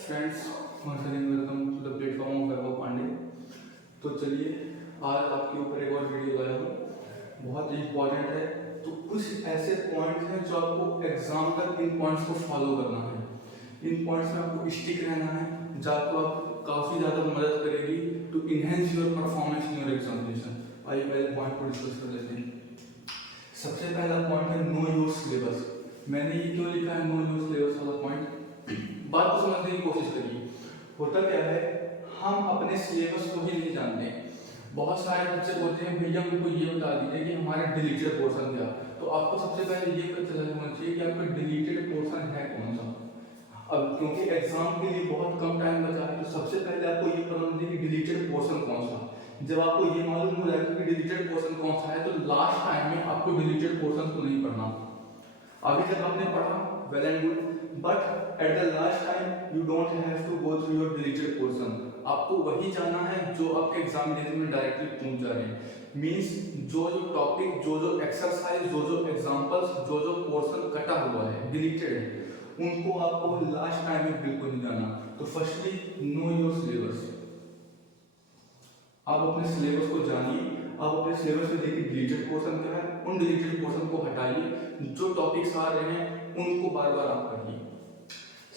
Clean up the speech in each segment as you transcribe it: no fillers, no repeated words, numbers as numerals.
Friends, once again welcome to the platform of Vaibhav Pandey. तो चलिए, आज आपके ऊपर एक और वीडियो लाया हूँ, बहुत इम्पॉर्टेंट है। तो कुछ ऐसे पॉइंट्स हैं जो आपको एग्जाम तक इन पॉइंट्स को फॉलो करना है। इन पॉइंट्स में आपको स्टिक रहना है, जो आपको काफ़ी ज़्यादा मदद करेगी to enhance your performance in your examination. आइए पहले पॉइंट को डिस्कस कर लेते हैं। सबसे पहला पॉइंट है नो योर सिलेबस। मैंने ये क्यों लिखा है नो योर सिलेबस वाला पॉइंट? बात को समझने की कोशिश करिए। होता क्या है, हम अपने सिलेबस को ही नहीं जानते। बहुत सारे बच्चे बोलते हैं भैया हमको ये बता दीजिए कि हमारे डिलीटेड पोर्शन क्या। तो आपको सबसे पहले ये पता होना चाहिए कि आपका डिलीटेड पोर्शन है कौन सा। अब क्योंकि एग्जाम के लिए बहुत कम टाइम बचा है, तो सबसे पहले आपको ये पता होना चाहिए कि डिलीटेड पोर्शन कौन सा। जब आपको ये मालूम हो जाएगा कि डिलीटेड पोर्शन कौन सा है, तो लास्ट टाइम में आपको डिलीटेड पोर्शन को नहीं पढ़ना। अभी तक आपने पढ़ा, well and good, but at the last time you don't have to go through your deleted portion. आपको वही जाना है जो आपके एग्जामिनेशन में डायरेक्टली पूछ जा रहे हैं। मींस जो टॉपिक, जो एक्सरसाइज, जो एग्जांपल्स, जो पोर्शन कटा हुआ है, डिलीटेड है, उनको आपको लास्ट टाइम में बिल्कुल नहीं जाना। तो फर्स्टली नो योर सिलेबस। आप अपने सिलेबस को जानिए। आप अपने सिलेबस में देखिए डिलीटेड पोर्शन क्या है, उन डिलीटेड पोर्शन को हटाइए। जो टॉपिक्स आ रहे हैं उनको बार बार आप पढ़िए।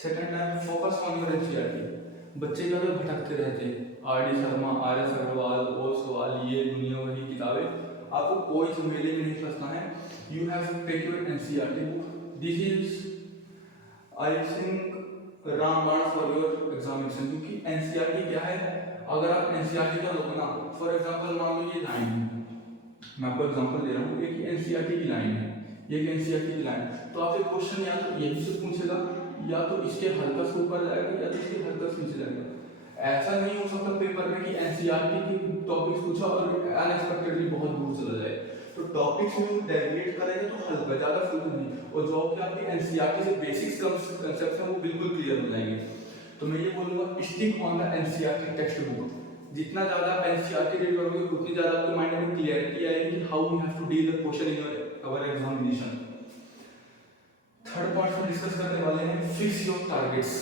Second time focus on your NCERT. बच्चे क्या भटकते रहते हैं, R D Sharma, R S Agarwal, Oswaal, ये दुनिया भरी किताबें, आपको कोई झमेले में नहीं फंसना है। You have to take your NCERT book. This is I think रामबाण फॉर योर एग्जामिनेशन। क्योंकि एनसीईआरटी क्या है, अगर आप एनसीईआरटी का लोगे ना, फॉर एग्जांपल मान लो ये लाइन है, मैं आपको एग्जांपल दे रहा हूँ, एक एनसीईआरटी की लाइन है, ये एक एनसीईआरटी की लाइन। तो आपसे क्वेश्चन या तो यही से पूछेगा, या तो इसके हल्का से ऊपर जाएगा, या तो इसके हल्का से नीचे जाएगा। ऐसा नहीं हो सकता पेपर में कि एनसीईआरटी की टॉपिक्स पूछा और अनएक्सपेक्टेडली बहुत दूर चला जाए। तो टॉपिक्स में डेविएट करेगा तो हल्का, ज्यादा फुल नहीं, और जो आपके एनसीईआरटी से बेसिक्स कंसेप्ट हैं वो बिल्कुल क्लियर हो जाएंगे। तो मैं ये बोलूंगा stick on the NCERT text book. जितना ज्यादा एनसीईआरटी रीड करोगे उतनी ज्यादा आपके माइंड में क्लियरिटी आएगी how you have to deal the question in your our examination. Third point हम डिस्कस करने वाले हैं फिक्स योर टारगेट्स।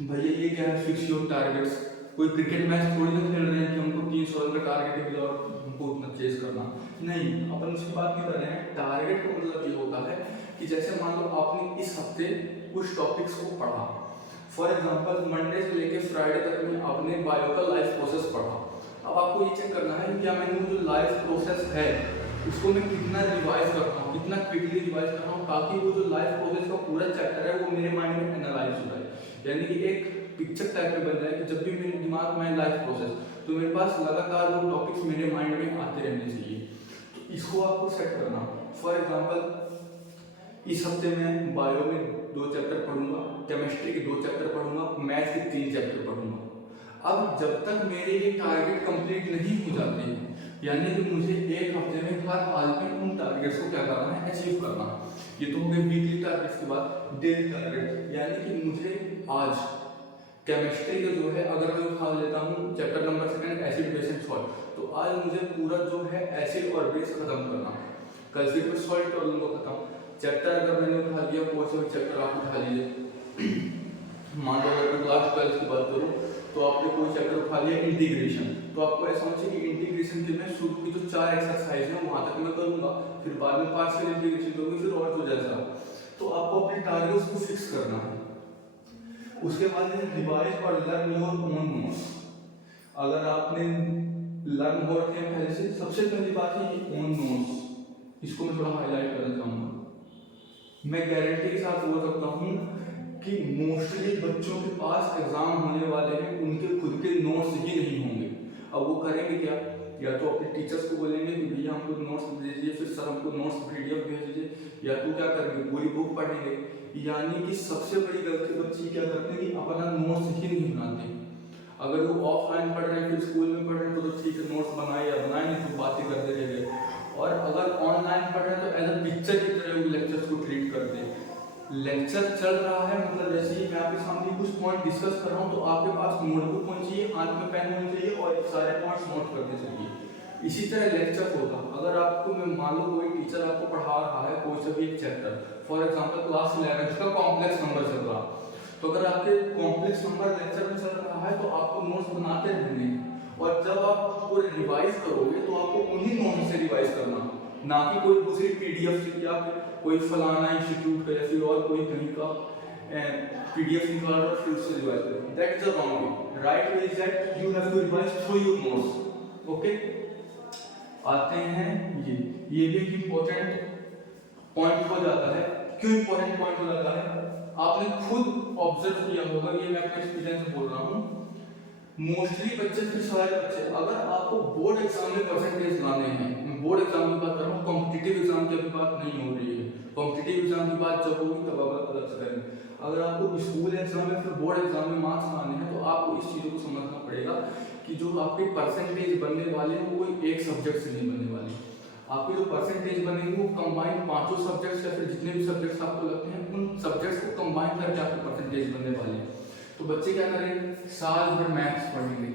भैया ये क्या है फिक्स योर टारगेट्स? कोई क्रिकेट मैच थोड़ी ना खेल रहे हैं कि हमको 300 रन का टारगेट है और हमको उतना चेस करना नहीं। अपन उसकी बात नहीं कर रहे हैं। टारगेट का मतलब ये होता है कि जैसे मान लो आपने इस हफ्ते कुछ टॉपिक्स को पढ़ा, फॉर एग्जांपल मंडे से लेके फ्राइडे तक में आपने बायो का लाइफ प्रोसेस पढ़ा। अब आपको ये चेक करना है क्या मैंने जो लाइफ प्रोसेस है उसको मैं कितना रिवाइज कर रहा हूँ, कितना क्विकली रिवाइज कर रहा हूँ, ताकि वो जो लाइफ प्रोसेस का पूरा चैप्टर है वो मेरे माइंड में एनालाइज हो जाए। यानी कि एक पिक्चर टाइप में बन जाए कि जब भी मेरे दिमाग में लाइफ प्रोसेस, तो मेरे पास लगातार वो टॉपिक्स मेरे माइंड में आते रहने चाहिए। तो इसको आपको सेट करना। फॉर एग्जाम्पल इस हफ्ते में बायो में 2 चैप्टर पढ़ूंगा, केमिस्ट्री के 2 चैप्टर पढ़ूंगा, मैथ्स के 3 चैप्टर पढ़ूंगा। अब जब तक मेरे ये टारगेट कंप्लीट नहीं हो जाते हैं, यानी कि मुझे एक हफ्ते में हर हाल में उन टारगेट्स को क्या करना है, अचीव करना। ये तो हो गए वीकली टारगेट्स के बाद डेली टारगेट। यानी कि मुझे आज केमिस्ट्री का जो है, अगर मैं उठा लेता हूँ chapter number 2 acid base and salt, तो आज मुझे पूरा जो है एसिड और बेस खत्म करना। कल से फिर सॉल्ट कर लूंगा खत्म। चैप्टर अगर मैंने उठा लिया, कोई सा चैप्टर आप उठा लीजिए, मान लो अगर मैं क्लास 12 की बात करूँ तो आपने कोई चैप्टर उठा लिया इंटीग्रेशन, तो आपको ऐसा होना चाहिए कि इंटीग्रेशन के मैं शुरू की जो 4 एक्सरसाइज है वहां तक मैं करूंगा, फिर बाद में पार्शियल इंटीग्रेशन करूंगा, फिर और जो जैसा। तो आपको अपने टारगेट्स को फिक्स करना है। उसके बाद रिवाइज और लर्न योर ओन नोट्स। अगर आपने लर्न हो रखे हैं पहले से, सबसे पहली बात है ये ओन नोट्स, इसको मैं थोड़ा हाईलाइट करना चाहूंगा। मैं गारंटी के साथ बोल सकता हूँ कि मोस्टली बच्चों के पास एग्जाम होने वाले हैं, उनके खुद के नोट्स ही नहीं होंगे। अब वो करेंगे क्या, या तो अपने टीचर्स को बोलेंगे कि भैया हमको नोट्स भेजिए, फिर सर हमको नोट्स पीडीएफ भेज दीजिए, या तो क्या करेंगे पूरी बुक पढ़ेंगे। यानी कि सबसे बड़ी गलती बच्चे क्या करते हैं कि अपना नोट्स ही नहीं बनाते। अगर वो ऑफलाइन पढ़ रहे हैं फिर स्कूल में पढ़ रहे हैं तो ठीक है नोट्स बनाए या बनाए, नहीं तो बातें करते रह गए। और अगर ऑनलाइन पढ़ रहे हैं तो एज अ पिक्चर की तरह वो लेक्चर्स को ट्रीट करते हैं। लेक्चर चल रहा है मतलब जैसे ही मैं आपके सामने कुछ पॉइंट डिस्कस कर रहा हूँ तो आपके पास नोटबुक होनी चाहिए, हाथ में पेन होनी चाहिए और सारे पॉइंट्स नोट करने चाहिए। इसी तरह लेक्चर होगा। अगर आपको मैं मान लो कोई टीचर आपको पढ़ा रहा है कोई सा भी एक चैप्टर, फॉर एग्जांपल क्लास 11 का कॉम्प्लेक्स नंबर चल रहा, तो अगर आपके कॉम्प्लेक्स नंबर लेक्चर में चल रहा है तो आपको नोट्स बनाते रहने हैं, और जब आप पूरे रिवाइज करोगे तो आपको उन्हीं नोट्स से रिवाइज करना, ना कि कोई दूसरी पीडीएफ से, या कोई फलाना इंस्टीट्यूट का या फिर और कोई कहीं का पीडीएफ निकाल और फिर उससे रिवाइज करो। That is the wrong way. Right way is that you have to revise through your notes. Okay, आते हैं ये भी एक इम्पोर्टेंट पॉइंट हो जाता है। क्यों इम्पोर्टेंट पॉइंट हो जाता है? आपने खुद ऑब्जर्व किया होगा, ये मैं अपने एक्सपीरियंस से बोल रहा हूँ, मोस्टली बच्चे, फिर सारे बच्चे, अगर आपको बोर्ड एग्जाम में परसेंटेज लाने हैं, मैं बोर्ड एग्जाम की बात कर रहा हूँ, कॉम्पिटिटिव एग्जाम की अभी बात नहीं हो रही है। कॉम्पिटिटिव एग्जाम की बात जब होगी तब अलग से करेंगे। अगर आपको स्कूल एग्जाम में फिर बोर्ड एग्जाम में मार्क्स लाने हैं तो आपको इस चीज़ों को समझना पड़ेगा कि जो आपके परसेंटेज बनने वाले हैं वो कोई एक सब्जेक्ट से नहीं बनने वाली। आपके जो परसेंटेज बनेंगे वो कंबाइन पांचों सब्जेक्ट्स या फिर जितने भी सब्जेक्ट्स आपको लगते हैं उन सब्जेक्ट्स को कंबाइन करके आपके परसेंटेज बनने वाले हैं। तो बच्चे क्या करेंगे, साल भर मैथ्स पढ़ेंगे,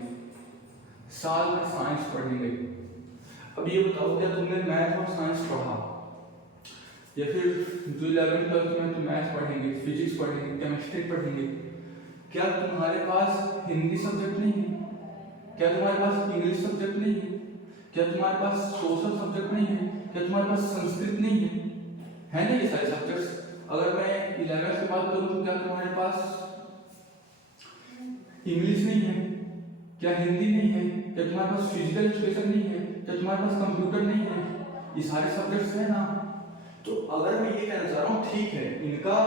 साल भर साइंस पढ़ेंगे। अब ये बताओ, क्या तुमने मैथ और साइंस पढ़ा, या फिर जो 11th 12th में तो मैथ्स पढ़ेंगे, फिजिक्स पढ़ेंगे, केमिस्ट्री पढ़ेंगे, क्या तुम्हारे पास हिंदी सब्जेक्ट नहीं है? क्या तुम्हारे पास इंग्लिश सब्जेक्ट नहीं है? क्या तुम्हारे पास सोशल सब्जेक्ट नहीं है? क्या तुम्हारे पास संस्कृत नहीं है ना ये सारे सब्जेक्ट्स? अगर मैं 11th की बात करूँ तो क्या तुम्हारे पास इंग्लिश नहीं है? क्या हिंदी नहीं है? क्या तुम्हारे पास फिजिकल एजुकेशन नहीं है? क्या तुम्हारे पास कंप्यूटर नहीं है? ये सारे सब्जेक्ट्स हैं ना। तो अगर मैं ये कहना चाह रहा हूँ, ठीक है इनका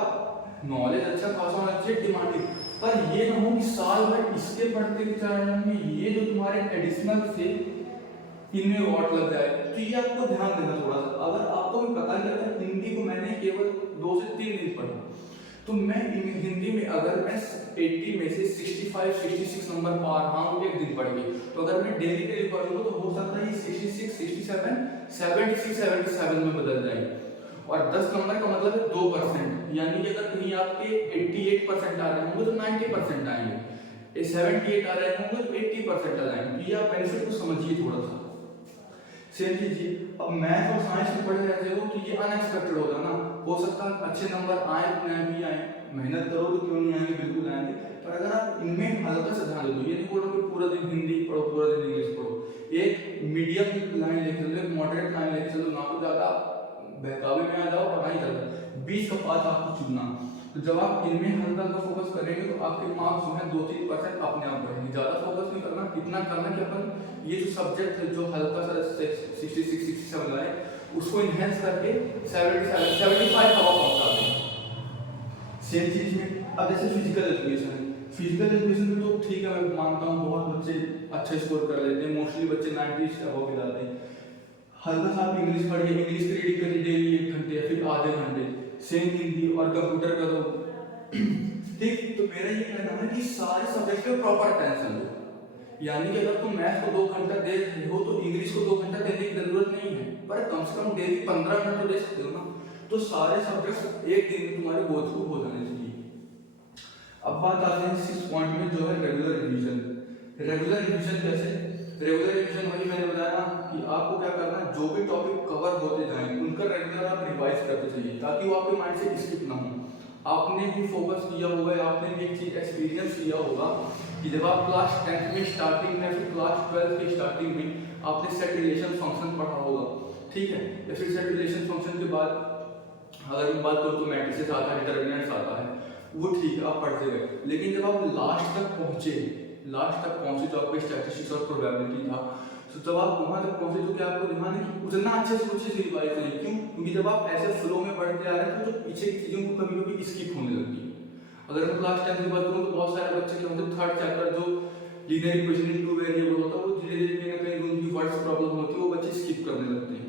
नॉलेज अच्छा खासा होना चाहिए, डिमांडिंग, पर ये ना हो कि साल भर इसके पढ़ते के चरण में ये जो तुम्हारे एडिशनल से इनमें वॉट लग जाए। तो ये आपको ध्यान देना थोड़ा सा। अगर आपको भी पता है कि हिंदी को मैंने केवल 2 से 3 दिन पढ़ा, तो मैं हिंदी में अगर मैं 80 में से 65-66 नंबर पा रहा हूँ एक दिन पढ़ के, तो अगर मैं डेली पढ़ूंगा तो हो सकता है ये 66, 67, 76, 77 में बदल जाए। और 10 नंबर का मतलब है 2%, यानी कि अगर कहीं आपके 88% आ रहे होंगे तो 90% आएंगे, 78 आ रहे होंगे तो 80% आ जाएंगे। ये आप बेनिफिट को समझिए थोड़ा सा। सेम कीजिए, अब मैथ और साइंस में पढ़े रहते हो तो ये अनएक्सपेक्टेड होगा ना, हो सकता है अच्छे नंबर आए तो नहीं आए, मेहनत करो तो क्यों नहीं आएंगे, बिल्कुल आएंगे। पर अगर आप इनमें हल्का सा ध्यान दो, ये नहीं बोलो कि पूरा दिन हिंदी पढ़ो, पूरा दिन इंग्लिश पढ़ो, एक मीडियम लाइन लेके चलो, एक मॉडरेट लाइन लेके चलो, ना तो ज्यादा बहकावे में आ जाओ और नहीं चलता, बीच का पाथ आपको चुनना। तो जब आप इनमें हल्का का फोकस करेंगे तो आपके मार्क्स जो है 2-3% अपने आप बढ़ेंगे। ज्यादा फोकस नहीं करना, इतना करना कि अपन ये जो सब्जेक्ट है जो हल्का सा 66, 67 लाए उसको इनहेंस करके 77, 75 हवा पहुंचा दें। सेम चीज में अब जैसे फिजिकल एजुकेशन है, फिजिकल एजुकेशन में तो ठीक है, मैं मानता हूँ बहुत बच्चे अच्छे स्कोर कर लेते हैं, मोस्टली बच्चे 90 से अबव के लाते हैं। हल्का सा आप इंग्लिश पढ़िए, इंग्लिश की रीडिंग करिए डेली 1 घंटे या फिर आधे घंटे, सेम हिंदी और कंप्यूटर का तो ठीक। तो मेरा ये कहना है कि सारे सब्जेक्ट पे प्रॉपर अटेंशन दो, यानी कि अगर तुम मैथ को 2 घंटा दे रहे हो तो इंग्लिश को 2 घंटा देने की जरूरत नहीं है, पर कम से कम डेली 15 मिनट तो दे सकते हो ना। तो सारे सब्जेक्ट्स एक दिन में तुम्हारे गो थ्रू हो जाने चाहिए। अब बात आते हैं 6 पॉइंट में, जो है रेगुलर रिवीजन। रेगुलर रिवीजन कैसे? रेगुलर रिवीजन वही मैंने बताया कि आपको क्या करना है, जो भी टॉपिक कवर होते जाएंगे उनका रेगुलर आप रिवाइज करते जाइए, ताकि वो आपके माइंड से स्किप ना हो। आपने भी फोकस किया होगा, आपने भी एक चीज एक्सपीरियंस किया होगा कि जब आप क्लास 10th में स्टार्टिंग में, फिर क्लास 12th के स्टार्टिंग में आपने सेट रिलेशन फंक्शन पढ़ा होगा, ठीक है, या फिर सेट रिलेशन फंक्शन के बाद अगर मैं बात करूँ तो मैट्रिसेस आता है, डिटरमिनेंट्स आता है, वो ठीक है आप पढ़ते गए। लेकिन जब आप लास्ट तक पहुंचे तो आपके स्टैटिस्टिक्स और प्रोबेबिलिटी था, तो जब आप वहां तक पहुंचे तो क्या आपको ध्यान है कि उतना अच्छे से रिवाइज नहीं। क्यों? क्योंकि जब आप ऐसे फ्लो में पढ़ते आ रहे हैं तो जो पीछे की चीजों को कभी कभी स्किप होने लगती है। अगर मैं क्लास 10 की बात करूँ तो बहुत सारे बच्चे क्या होते हैं, 3rd चैप्टर जो लीनियर इक्वेशन इन 2 वेरिएबल होता है वो धीरे धीरे कहीं ना कहीं उनकी वर्ड्स प्रॉब्लम होती है, वो बच्चे स्किप करने लगते हैं।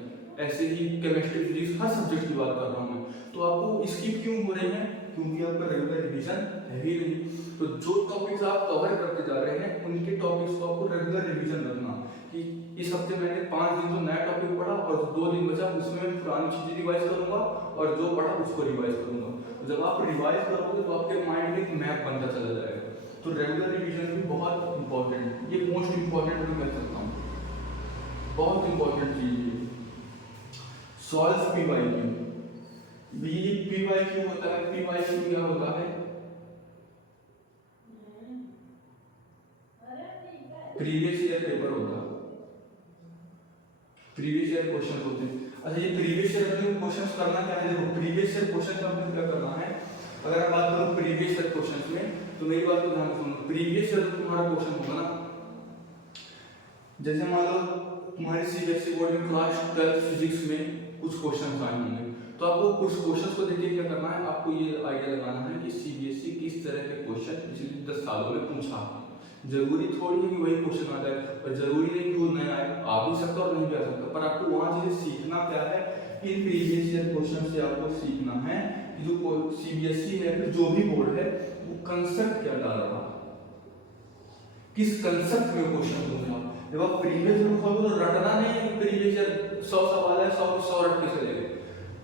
ऐसे ही केमिस्ट्री, फिजिक्स, हर सब्जेक्ट की बात कर रहा हूँ मैं। तो आपको स्किप क्यों हो रहे हैं? क्योंकि आपका रेगुलर रिवीजन है ही नहीं। तो जो टॉपिक्स आप कवर करते जा रहे हैं उनके टॉपिक्स को आपको रेगुलर रिवीजन रखना कि इस हफ्ते मैंने 5 दिन तो नया टॉपिक पढ़ा और 2 दिन बचा उसमें मैं पुरानी चीजें रिवाइज करूंगा और जो पढ़ा उसको रिवाइज करूंगा। तो जब आप रिवाइज करोगे तो आपके माइंड में एक मैप बनता चला जाएगा। तो रेगुलर रिवीजन भी बहुत इंपॉर्टेंट है, ये मोस्ट इंपॉर्टेंट भी कह सकता हूँ, बहुत इंपॉर्टेंट चीज है। Solve PYQ. पीवाईक्यू होता है, पीवाईक्यू क्या होता है? प्रीवियस ईयर पेपर होता है, प्रीवियस ईयर क्वेश्चन होते हैं। अच्छा ये प्रीवियस ईयर में क्वेश्चंस करना क्या है, देखो प्रीवियस ईयर क्वेश्चन का आपको क्या करना है। अगर मैं बात करूं प्रीवियस ईयर क्वेश्चंस में, तो मेरी बात को ध्यान से सुनो। प्रीवियस ईयर तुम्हारा क्वेश्चन होगा ना, जैसे मान लो तुम्हारे सीबीएसई बोर्ड में क्लास 12 फिजिक्स में कुछ क्वेश्चन आए होंगे, तो आपको कुछ क्वेश्चंस को देखिए क्या करना है, आपको ये आइडिया लगाना है कि सीबीएसई किस तरह के क्वेश्चन पिछले 10 सालों में पूछा। जरूरी थोड़ी है कि वही क्वेश्चन आ जाए, और जरूरी नहीं कि वो नया आए, आ भी सकता और नहीं भी आ सकता, पर आपको वहां चीजें सीखना क्या है, इन प्रीवियस ईयर क्वेश्चन से आपको सीखना है कि जो सीबीएसई है, फिर जो भी बोर्ड है, वो कंसेप्ट क्या डाल रहा है, किस कंसेप्ट में क्वेश्चन होंगे। आप जब आप प्रीवियस ईयर खोलोगे तो रटना नहीं है कि प्रीवियस ईयर 100 सवाल है, 100 रट के चले गए।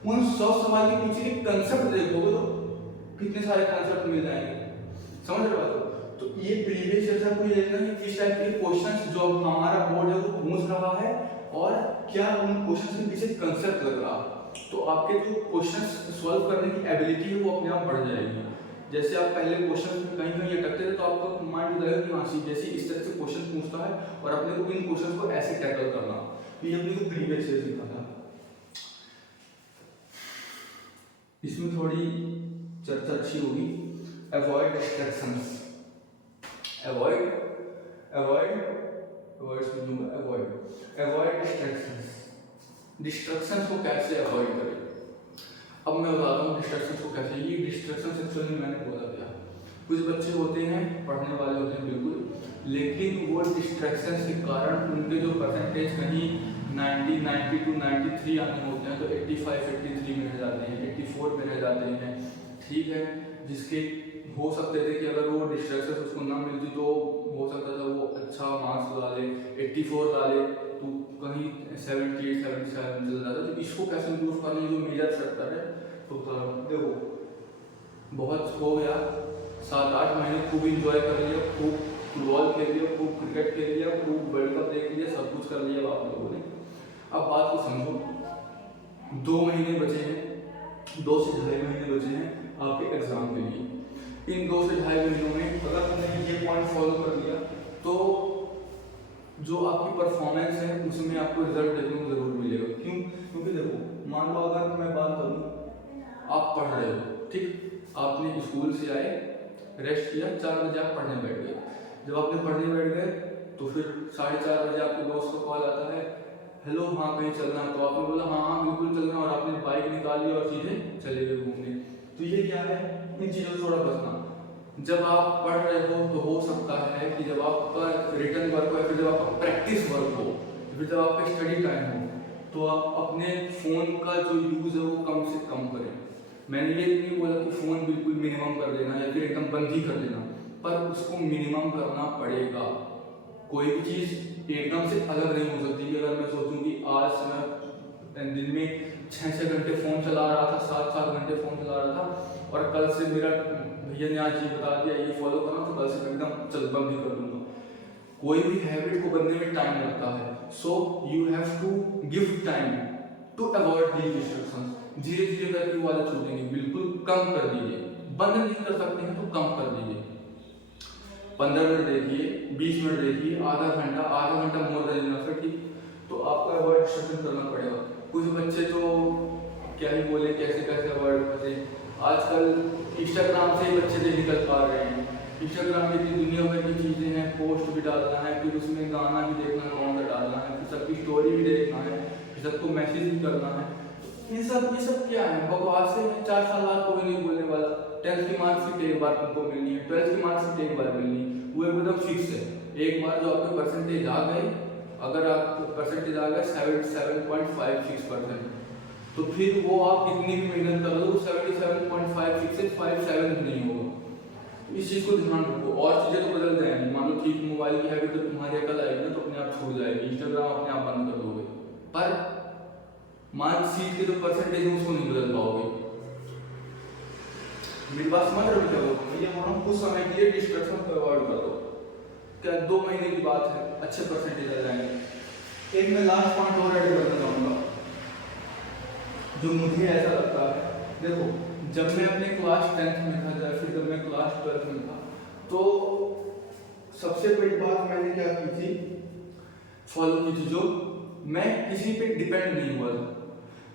उन 100 सवाल के पीछे के कंसेप्ट देखोगे तो कितने सारे कंसेप्ट मिल जाएंगे, समझ रहे हो। तो ये प्रीवियस ईयर से आपको ये देखना है कि किस टाइप के क्वेश्चंस जो हमारा बोर्ड है वो पूछ रहा है, और क्या उन क्वेश्चंस के पीछे कंसेप्ट लग रहा है। तो आपके जो क्वेश्चंस सॉल्व करने की एबिलिटी है वो अपने आप बढ़ जाएगी। जैसे आप पहले क्वेश्चन कहीं कहीं अटकते थे, तो आपका माइंड रहेगा कि हाँ सीबीएसई इस तरह से क्वेश्चन पूछता है, और अपने को इन क्वेश्चन को ऐसे टैकल करना। ये अपने को प्रीवियस ईयर सीखा था। इसमें थोड़ी चर्चा अच्छी होगी। अवॉइड डिस्ट्रैक्शंस, अवॉइड डिस्ट्रैक्शंस को कैसे अवॉइड करें। अब मैं बताता हूँ डिस्ट्रैक्शंस को कैसे। ये डिस्ट्रैक्शंस एक्चुअली मैंने बोला था, कुछ बच्चे होते हैं पढ़ने वाले होते हैं बिल्कुल, लेकिन वो डिस्ट्रैक्शंस के कारण उनके जो परसेंटेज कहीं 90, 92, 93 आने होते हैं, तो 85, 83 में रह जाते हैं, 84 में रह जाते हैं, ठीक है। जिसके हो सकते थे कि अगर वो डिस्ट्रैक्शन उसको ना मिलती तो हो सकता था वो अच्छा मार्क्स ला ले, 84 ला ले, तो कहीं 78, 77 चल जाता। तो इसको कैसे इम्प्रूव करने जो मेजर फैक्टर है, तो देखो बहुत हो गया, 7-8 महीने खूब इंजॉय कर लिया, खूब फुटबॉल खेल लिया, खूब क्रिकेट खेल लिया, खूब वर्ल्ड कप देख लिया, सब कुछ कर लिया आप लोगों ने। अब बात को समझो, 2 महीने बचे हैं, 2 से 2.5 महीने बचे हैं आपके एग्जाम के लिए। इन 2 से 2.5 महीनों में अगर तुमने ये पॉइंट फॉलो कर लिया, तो जो आपकी परफॉर्मेंस है उसमें आपको रिजल्ट देखने को जरूर मिलेगा। क्यों? क्योंकि देखो, मान लो अगर मैं बात करूँ, आप पढ़ रहे हो, ठीक, आपने स्कूल से आए, रेस्ट किया, 4 बजे आप पढ़ने बैठ गए। जब आपने पढ़ने बैठ गए तो फिर 4:30 बजे आपके दोस्त का कॉल आता है, हेलो हाँ कहीं चलना है, तो आपने बोला हाँ बिल्कुल चलना, और आपने बाइक निकाली और सीधे चले गए घूमने। तो ये क्या है, इन चीज़ों से थोड़ा बचना। जब आप पढ़ रहे हो तो हो सकता है कि जब आपका रिटन वर्क हो, या फिर जब आपका प्रैक्टिस वर्क हो, फिर जब आपका स्टडी टाइम हो, तो आप अपने फ़ोन का जो यूज़ है वो कम से कम करें। मैंने ये नहीं बोला कि फ़ोन बिल्कुल मिनिमम कर देना या फिर एकदम बंद ही कर देना, पर उसको मिनिमम करना पड़ेगा। कोई भी चीज़ एकदम से अलग नहीं हो सकती। कि अगर मैं सोचूं कि आज मैं दिन में 6-6 घंटे फ़ोन चला रहा था, 7-7 घंटे फ़ोन चला रहा था, और कल से मेरा भैया ने आज ये बता दिया ये फॉलो करना, तो कल से मैं एकदम चल बंद ही कर दूंगा। कोई भी हैबिट को बनने में टाइम लगता है, so you have to give time to avoid these distractions. धीरे धीरे करके वो आदत छूटेंगी, बिल्कुल कम कर दीजिए। बंद नहीं कर सकते हैं तो कम कर दीजिए। 15 मिनट देखिए, 20 मिनट देखिए, आधा घंटा मोर देन इनफ है, ठीक। तो आपको अवॉइड डिस्ट्रैक्शन करना पड़ेगा। कुछ बच्चे तो क्या ही बोले, कैसे कैसे अवॉइड करें। आजकल इंस्टाग्राम से ही बच्चे नहीं निकल पा रहे हैं। इंस्टाग्राम में इतनी दुनिया भर की चीज़ें हैं, पोस्ट भी डालना है, फिर उसमें गाना भी देखना, कौन सा डालना है, फिर सबकी स्टोरी भी देखना है, फिर सबको मैसेज भी करना है। ये सब क्या है, बकवास से। 4 साल बाद कोई नहीं बोलने वाला। 10th की मार्कशीट एक बार तुमको मिलनी है, 12th की मार्कशीट एक बार मिलनी है, वो एकदम फिक्स है। एक बार जो आपके परसेंटेज आ गए, अगर आपको परसेंटेज आ गया 77.56%, तो फिर वो आप कितनी भी मेहनत कर लो, 77.56 से 57 नहीं होगा। तो इस चीज़ को ध्यान रखो। और चीज़ें तो बदल जाएंगी। मान लो ठीक, मोबाइल की हैबिट तो तुम्हारी अकल आएगी तो अपने आप छूट जाएगी, इंस्टाग्राम अपने आप बंद कर दोगे, पर मार्कशीट के जो परसेंटेज है उसको नहीं बदल पाओगे। मेरी बात समझ रहे हो क्या लोग? ये बोल रहा हूँ, कुछ समय के लिए डिस्ट्रैक्शन को अवॉइड कर दो। क्या 2 महीने की बात है, अच्छे परसेंटेज आ जाएंगे। एक मैं लास्ट पॉइंट और ऐड करना चाहूँगा जो मुझे ऐसा लगता है। देखो, जब मैं अपने क्लास 10th में था या फिर जब मैं क्लास 12th में था, तो सबसे बड़ी बात मैंने क्या की थी, फॉलो की थी, जो मैं किसी पे डिपेंड नहीं हुआ था।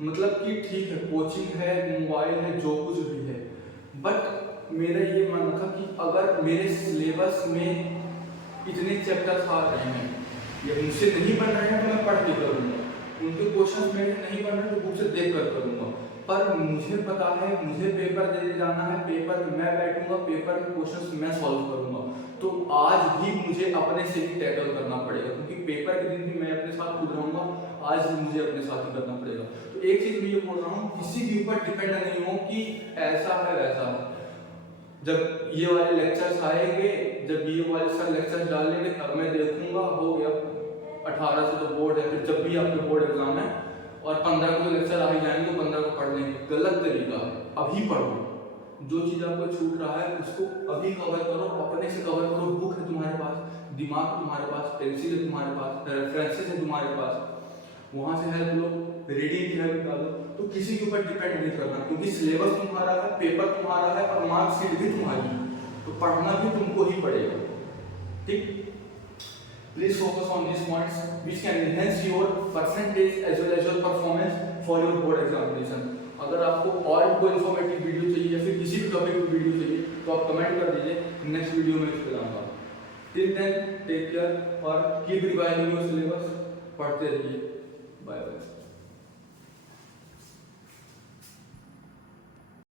मतलब कि ठीक है कोचिंग है, मोबाइल है, जो कुछ भी है, बट मेरा ये मानना था कि अगर मेरे सिलेबस में इतने चैप्टर्स आ रहे हैं या मुझसे नहीं बन रहे हैं तो मैं पढ़ के करूँगा, उनके क्वेश्चन मेरे नहीं बन रहे तो बुक से देख कर करूँगा। पर मुझे पता है मुझे पेपर देने जाना है, पेपर में मैं बैठूंगा, पेपर में क्वेश्चंस मैं सॉल्व करूंगा, तो आज भी मुझे अपने से ही टैकल करना पड़ेगा, क्योंकि पेपर के दिन भी मैं अपने साथ खुद रहूंगा, आज भी मुझे अपने साथ ही करना पड़ेगा। तो एक चीज मैं ये बोल रहा हूँ, किसी के ऊपर डिपेंड नहीं हो कि ऐसा है वैसा है। जब ये वाले लेक्चर्स आएंगे, जब ये वाले सर लेक्चर्स डालेंगे तब मैं देखूंगा, हो गया 18 से तो बोर्ड है, फिर जब भी आपके बोर्ड एग्जाम है और 15 को लेक्चर आ ही जाएंगे तो 15 को पढ़ लेंगे, गलत तरीका है। अभी पढ़ो, जो चीज आपको छूट रहा है उसको अभी कवर करो, अपने से कवर करो। बुक है तुम्हारे पास, दिमाग तुम्हारे पास, पेंसिल है तुम्हारे पास, रेफरेंसेस है तुम्हारे पास, वहां से हेल्प लो, रीडिंग की हेल्प निकालो। तो किसी के ऊपर डिपेंड नहीं करना, क्योंकि सिलेबस तुम्हारा है, पेपर तुम्हारा है और मार्कशीट भी तुम्हारी है, तो पढ़ना भी तुमको ही पड़ेगा। ठीक, please focus on these points which can enhance your percentage as well as your performance for your board examination. अगर आपको और कोई इन्फॉर्मेटिव वीडियो चाहिए या फिर किसी भी टॉपिक की वीडियो चाहिए तो आप कमेंट कर दीजिए, नेक्स्ट वीडियो में इस पे लाऊंगा। टिल देन टेक केयर और कीप रिवाइजिंग योर सिलेबस, पढ़ते रहिए। Bye bye.